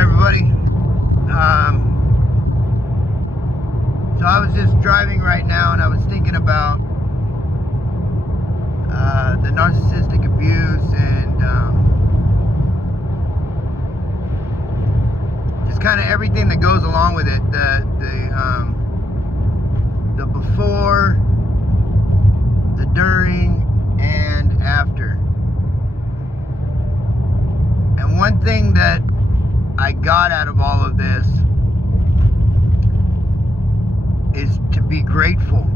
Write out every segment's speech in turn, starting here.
everybody. So I was just driving right now and I was thinking about the narcissistic abuse and just kind of everything that goes along with it. The before, the during, and after. And one thing that I got out of all of this is to be grateful.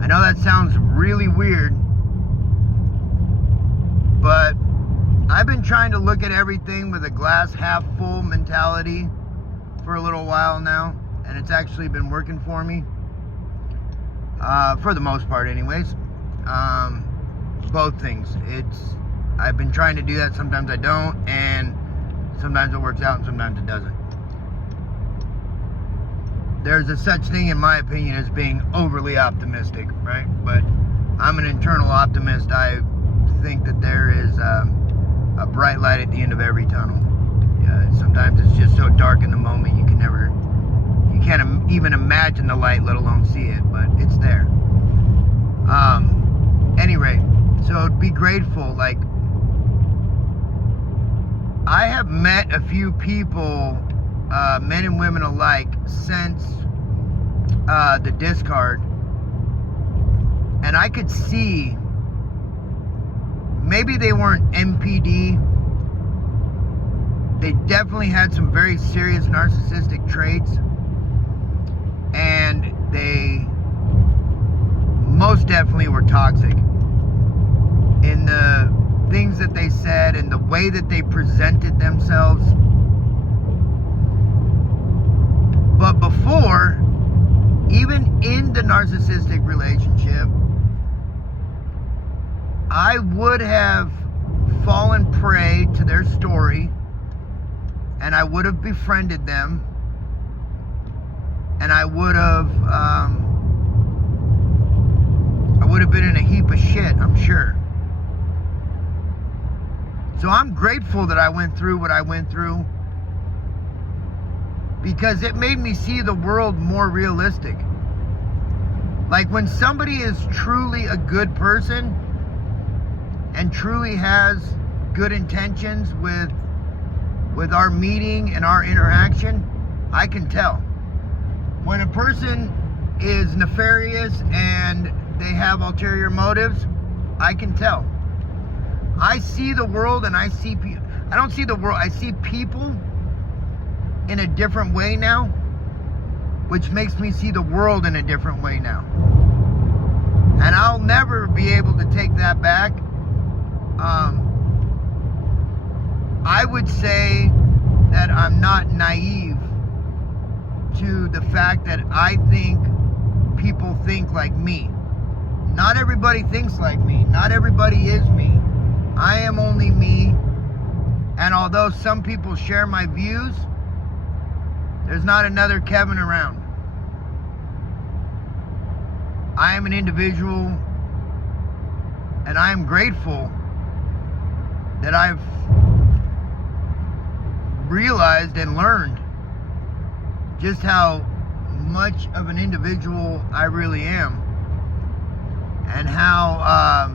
I know that sounds really weird, but I've been trying to look at everything with a glass half full mentality for a little while now, and it's actually been working for me, for the most part anyways. Both things. I've been trying to do that. Sometimes I don't, and sometimes it works out and sometimes it doesn't. There's a such thing, in my opinion, as being overly optimistic, right? But I'm an internal optimist. I think that there is a bright light at the end of every tunnel. Sometimes it's just so dark in the moment you can't even imagine the light, let alone see it, but it's there. Anyway, so be grateful. Like, I have met a few people, men and women alike, since the discard, and I could see maybe they weren't NPD. They definitely had some very serious narcissistic traits, and they most definitely were toxic in the things that they said and the way that they presented themselves. But before, even in the narcissistic relationship, I would have fallen prey to their story, and I would have befriended them, and I would have been in a heap of shit, I'm sure. So I'm grateful that I went through what I went through, because it made me see the world more realistic. Like, when somebody is truly a good person and truly has good intentions with our meeting and our interaction, I can tell. When a person is nefarious and they have ulterior motives, I can tell. I see the world, and I don't see the world, I see people in a different way now, which makes me see the world in a different way now. And I'll never be able to take that back. I would say that I'm not naive to the fact that I think people think like me. Not everybody thinks like me. Not everybody is me. I am only me. And although some people share my views, there's not another Kevin around. I am an individual, and I am grateful that I've realized and learned just how much of an individual I really am, and how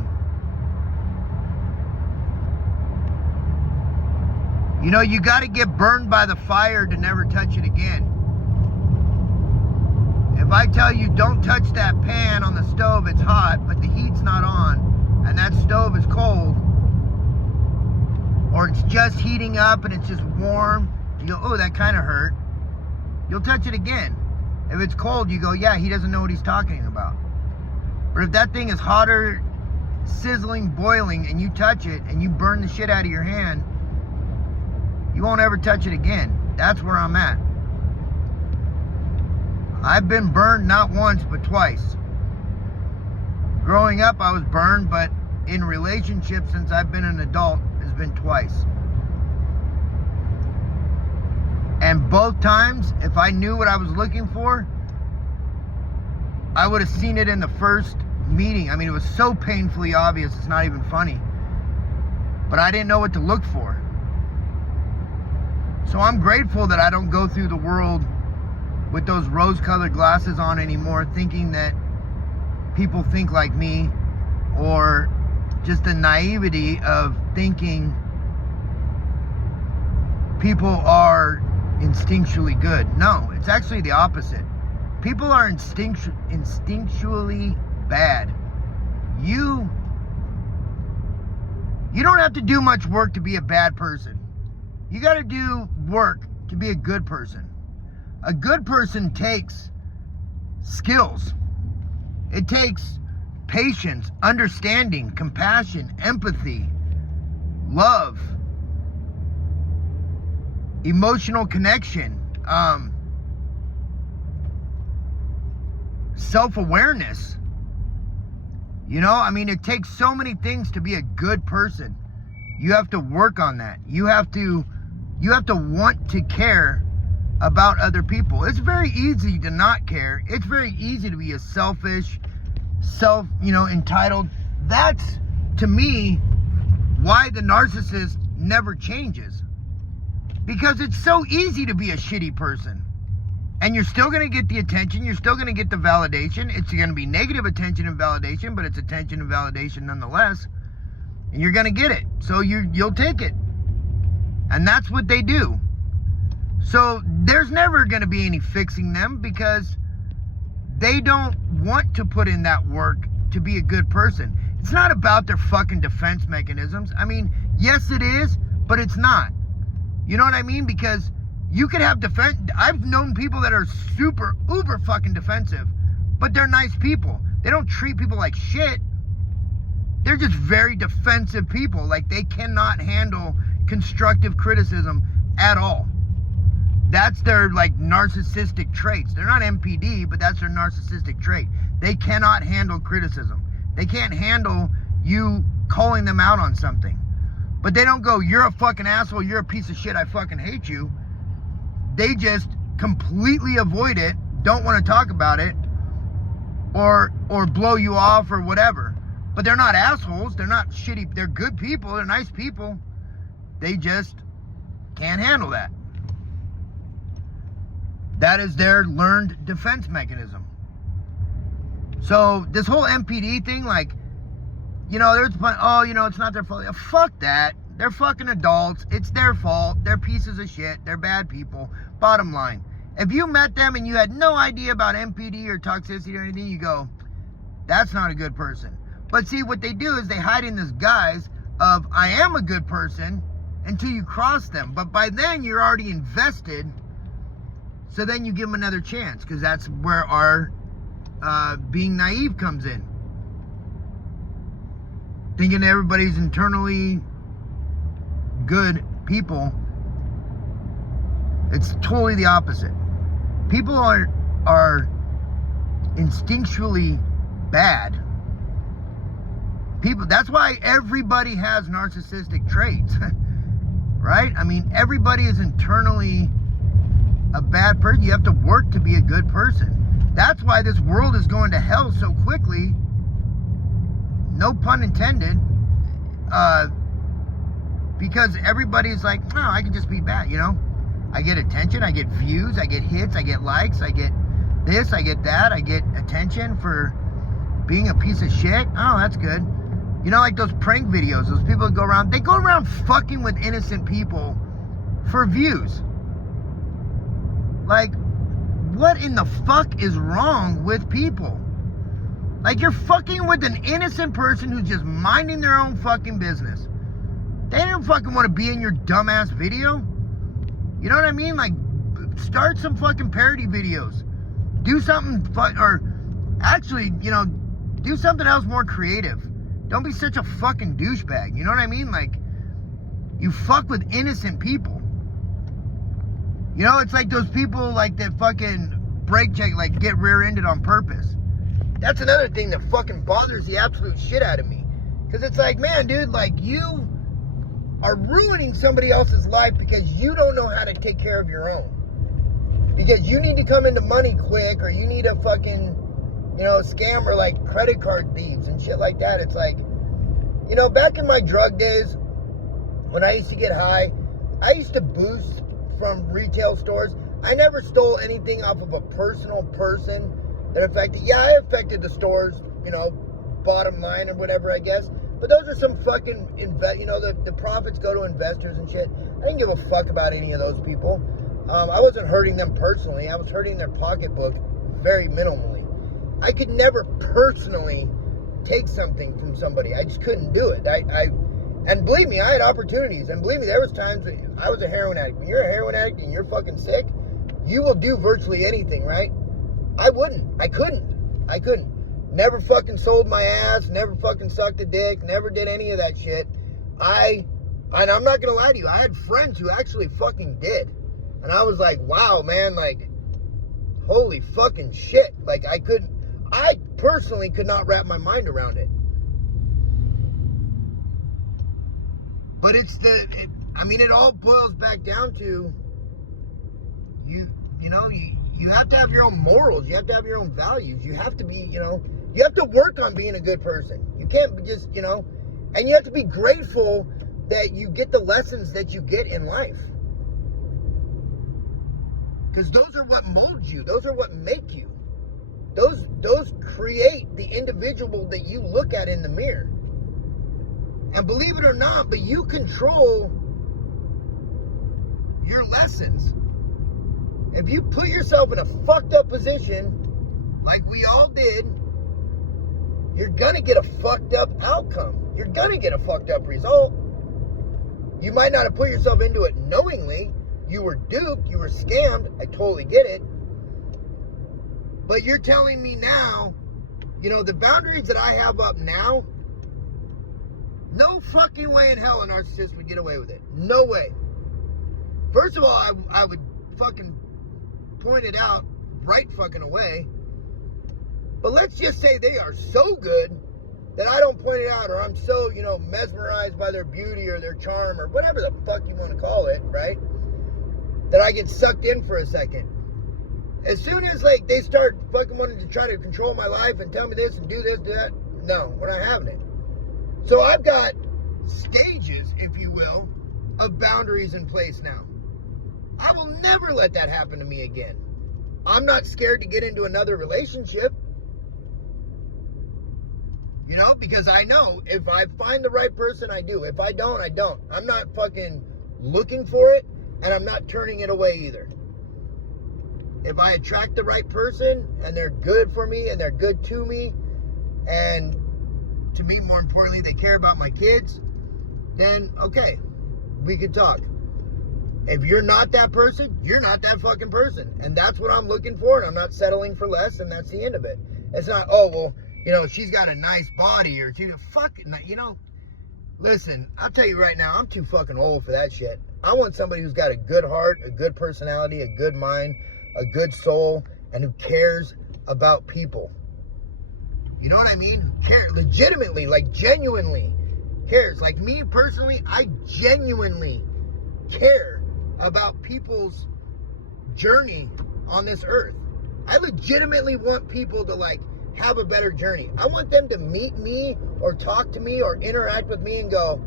you got to get burned by the fire to never touch it again. If I tell you don't touch that pan on the stove, it's hot, but the heat's not on, and that stove is cold, or it's just heating up and it's just warm, you go, oh, that kind of hurt. You'll touch it again. If it's cold, you go, yeah, he doesn't know what he's talking about. But if that thing is hotter, sizzling, boiling, and you touch it and you burn the shit out of your hand, you won't ever touch it again. That's where I'm at. I've been burned not once, but twice. Growing up, I was burned, but in relationships, since I've been an adult, has been twice. And both times, if I knew what I was looking for, I would have seen it in the first meeting. I mean, it was so painfully obvious, it's not even funny. But I didn't know what to look for. So I'm grateful that I don't go through the world with those rose-colored glasses on anymore, thinking that people think like me, or just the naivety of thinking people are instinctually good. No, it's actually the opposite. People are instinctually bad. You don't have to do much work to be a bad person. You got to do work to be a good person. A good person takes skills. It takes patience, understanding, compassion, empathy, love, emotional connection, self-awareness. You know, I mean, it takes so many things to be a good person. You have to work on that. You have to want to care about other people. It's very easy to not care. It's very easy to be a selfish, entitled. That's, to me, why the narcissist never changes. Because it's so easy to be a shitty person. And you're still going to get the attention. You're still going to get the validation. It's going to be negative attention and validation, but it's attention and validation nonetheless. And you're going to get it. So you'll take it. And that's what they do. So there's never going to be any fixing them, because they don't want to put in that work to be a good person. It's not about their fucking defense mechanisms. I mean, yes it is, but it's not. You know what I mean? Because you could have defense. I've known people that are super, uber fucking defensive, but they're nice people. They don't treat people like shit. They're just very defensive people. Like, they cannot handle constructive criticism at all. That's their, like, narcissistic traits. They're not MPD, but that's their narcissistic trait. They cannot handle criticism. They can't handle you calling them out on something. But they don't go, you're a fucking asshole, you're a piece of shit, I fucking hate you. They just completely avoid it, don't want to talk about it, or blow you off or whatever. But they're not assholes, they're not shitty, they're good people, they're nice people. They just can't handle that. That is their learned defense mechanism. So this whole MPD thing, like, there's it's not their fault. Fuck that. They're fucking adults. It's their fault. They're pieces of shit. They're bad people. Bottom line. If you met them and you had no idea about MPD or toxicity or anything, you go, that's not a good person. But see, what they do is they hide in this guise of, I am a good person, until you cross them. But by then, you're already invested. So then you give them another chance, because that's where our being naive comes in. Thinking everybody's internally good people. It's totally the opposite. People are instinctually bad. That's why everybody has narcissistic traits. Right? I mean, everybody is internally a bad person. You have to work to be a good person. That's why this world is going to hell so quickly. No pun intended. Because everybody's like, no, I can just be bad, I get attention, I get views, I get hits, I get likes, I get this, I get that, I get attention for being a piece of shit. Oh, that's good. Like those prank videos, those people that they go around fucking with innocent people for views. Like, what in the fuck is wrong with people? Like, you're fucking with an innocent person who's just minding their own fucking business. They don't fucking want to be in your dumbass video. You know what I mean? Like, start some fucking parody videos. Do something or actually, do something else more creative. Don't be such a fucking douchebag. You know what I mean? Like, you fuck with innocent people. It's like those people like that fucking brake check, like get rear-ended on purpose. That's another thing that fucking bothers the absolute shit out of me. Because it's like, man, dude, like, you are ruining somebody else's life because you don't know how to take care of your own. Because you need to come into money quick, or you need a fucking, scam, or like credit card thieves and shit like that. It's like, back in my drug days, when I used to get high, I used to boost from retail stores. I never stole anything off of a personal person that affected. Yeah, I affected the stores, you know, bottom line or whatever, I guess. But those are some fucking, the profits go to investors and shit. I didn't give a fuck about any of those people. I wasn't hurting them personally. I was hurting their pocketbook very minimally. I could never personally take something from somebody. I just couldn't do it. And believe me, I had opportunities. And believe me, there was times when I was a heroin addict. When you're a heroin addict and you're fucking sick, you will do virtually anything, right? I wouldn't. I couldn't. Never fucking sold my ass. Never fucking sucked a dick. Never did any of that shit. And I'm not gonna lie to you. I had friends who actually fucking did. And I was like, wow, man, like, holy fucking shit. Like, I personally could not wrap my mind around it. But it all boils back down to you have to have your own morals. You have to have your own values. You have to be, you have to work on being a good person. You can't just, and you have to be grateful that you get the lessons that you get in life. Because those are what molds you. Those are what make you. Those create the individual that you look at in the mirror. And believe it or not, but you control your lessons. If you put yourself in a fucked up position, like we all did, you're gonna get a fucked up outcome. You're gonna get a fucked up result. You might not have put yourself into it knowingly. You were duped, you were scammed. I totally get it. But you're telling me now, the boundaries that I have up now, no fucking way in hell a narcissist would get away with it. No way. First of all, I would fucking point it out right fucking away. But let's just say they are so good that I don't point it out, or I'm so, mesmerized by their beauty or their charm or whatever the fuck you want to call it, right? That I get sucked in for a second. As soon as they start fucking wanting to try to control my life and tell me this and do this, do that, no, we're not having it. So I've got stages, if you will, of boundaries in place now. I will never let that happen to me again. I'm not scared to get into another relationship. Because I know if I find the right person, I do. If I don't, I don't. I'm not fucking looking for it, and I'm not turning it away either. If I attract the right person, and they're good for me, and they're good to me, and to me, more importantly, they care about my kids, then okay, we can talk. If you're not that person, you're not that fucking person. And that's what I'm looking for, and I'm not settling for less, and that's the end of it. It's not, oh, well, she's got a nice body, or listen, I'll tell you right now, I'm too fucking old for that shit. I want somebody who's got a good heart, a good personality, a good mind, a good soul, and who cares about people. You know what I mean? Care legitimately, genuinely cares. Like me personally, I genuinely care about people's journey on this earth. I legitimately want people to have a better journey. I want them to meet me or talk to me or interact with me and go,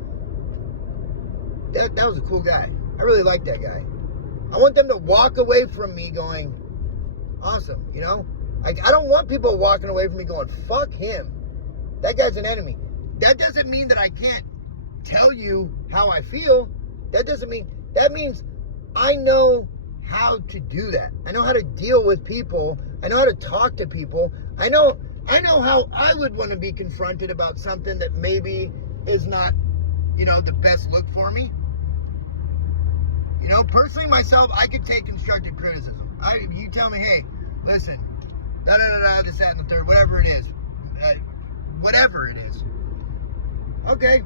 that was a cool guy. I really like that guy. I want them to walk away from me going, awesome, I don't want people walking away from me going, fuck him. That guy's an enemy. That doesn't mean that I can't tell you how I feel. That means I know how to do that. I know how to deal with people. I know how to talk to people. I know how I would want to be confronted about something that maybe is not, the best look for me. Personally myself, I could take constructive criticism. You tell me, hey, listen, this, that, and the third, whatever it is. Whatever it is. Okay,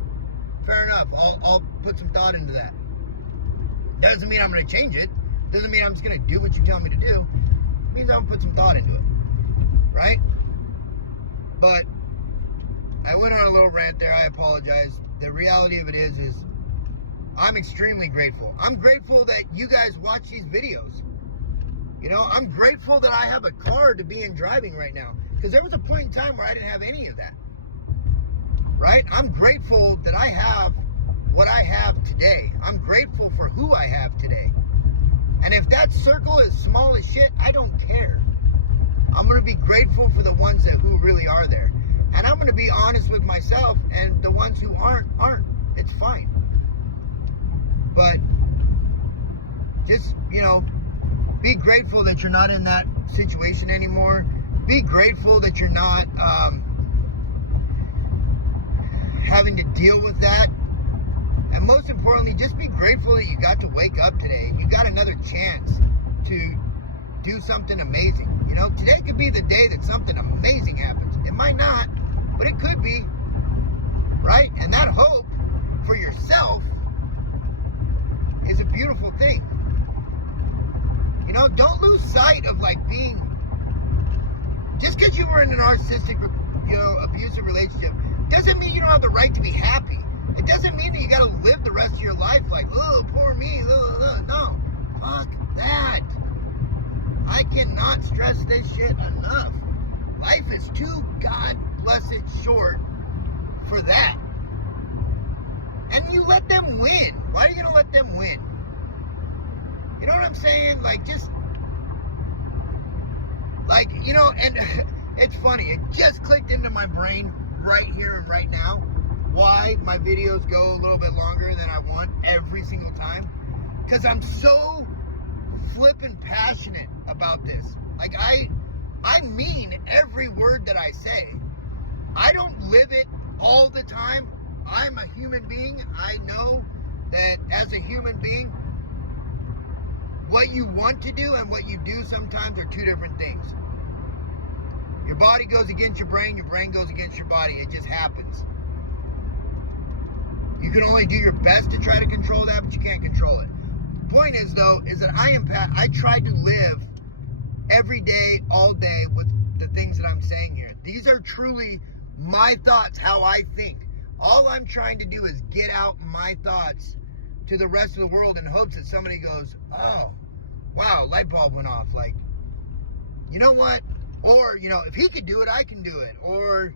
fair enough. I'll put some thought into that. Doesn't mean I'm going to change it. Doesn't mean I'm just going to do what you tell me to do. It means I'm going to put some thought into it. Right? But I went on a little rant there. I apologize. The reality of it is I'm extremely grateful. I'm grateful that you guys watch these videos. I'm grateful that I have a car to be in driving right now. Because there was a point in time where I didn't have any of that. Right? I'm grateful that I have what I have today. I'm grateful for who I have today. And if that circle is small as shit, I don't care. I'm going to be grateful for the ones who really are there. And I'm going to be honest with myself, and the ones who aren't. It's fine. But just, be grateful that you're not in that situation anymore. Be grateful that you're not having to deal with that. And most importantly, just be grateful that you got to wake up today. You got another chance to do something amazing. Today could be the day that something amazing happens. It might not, but it could be, right? And that hope for yourself is a beautiful thing. Don't lose sight of being, just because you were in a narcissistic, abusive relationship, doesn't mean you don't have the right to be happy. It doesn't mean that you got to live the rest of your life like, oh, poor me. No, fuck that. I cannot stress this shit enough. Life is too God blessed short for that. And you let them win. Why are you going to let them win? You know what I'm saying? And it's funny. It just clicked into my brain right here and right now why my videos go a little bit longer than I want every single time. Because I'm so flippin' passionate about this. I mean every word that I say. I don't live it all the time. I'm a human being. I know that as a human being, what you want to do and what you do sometimes are two different things. Your body goes against your brain goes against your body. It just happens. You can only do your best to try to control that, but you can't control it. The point is, though, is that I try to live every day, all day with the things that I'm saying here. These are truly my thoughts, how I think. All I'm trying to do is get out my thoughts to the rest of the world in hopes that somebody goes, oh, wow, light bulb went off. You know what? Or, if he could do it, I can do it. Or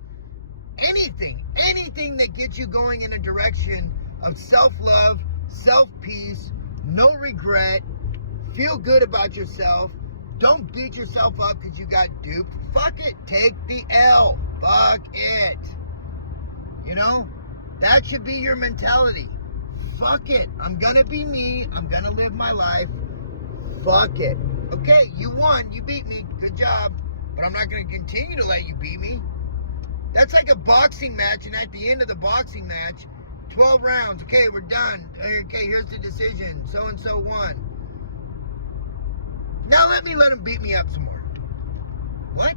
anything that gets you going in a direction of self-love, self-peace, no regret, feel good about yourself, don't beat yourself up because you got duped. Fuck it, take the L. Fuck it. That should be your mentality. Fuck it, I'm gonna be me, I'm gonna live my life. Fuck it. Okay, you won, you beat me, good job. But I'm not going to continue to let you beat me. That's like a boxing match, and at the end of the boxing match, 12 rounds. Okay, we're done. Okay, here's the decision. So-and-so won. Now let him beat me up some more. What?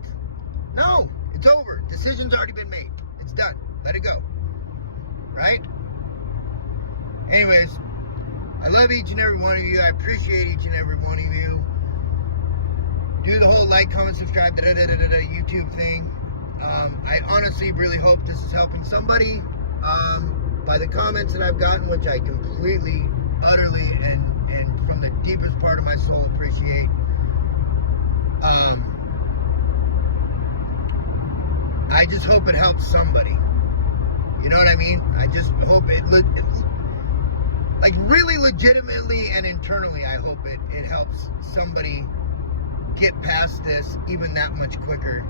No, it's over. Decision's already been made. It's done. Let it go. Right? Anyways, I love each and every one of you. I appreciate each and every one of you. Do the whole like, comment, subscribe, YouTube thing. I honestly really hope this is helping somebody. By the comments that I've gotten, which I completely, utterly, and from the deepest part of my soul appreciate. I just hope it helps somebody. You know what I mean? I just hope it really legitimately and internally, I hope it helps somebody get past this even that much quicker,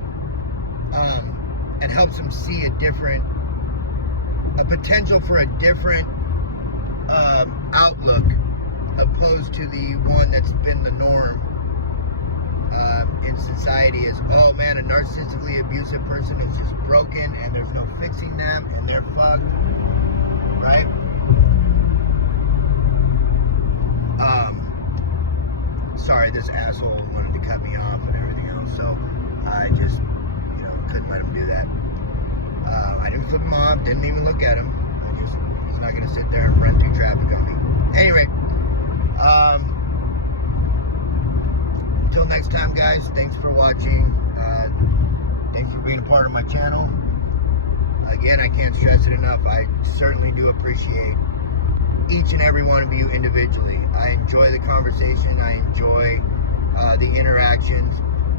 and helps them see a potential for a different outlook opposed to the one that's been the norm in society is, oh man, a narcissistically abusive person is just broken and there's no fixing them and they're fucked, right? Sorry, this asshole wanted to cut me off and everything else, so I just, couldn't let him do that. I didn't flip him off, didn't even look at him. He's not going to sit there and run through traffic on me. Anyway, until next time, guys, thanks for watching. Thanks for being a part of my channel. Again, I can't stress it enough. I certainly do appreciate each and every one of you individually. I enjoy the conversation. I enjoy the interactions.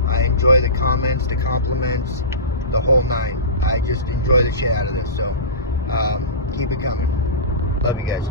I enjoy the comments, the compliments, the whole nine. I just enjoy the shit out of this. So keep it coming. Love you guys.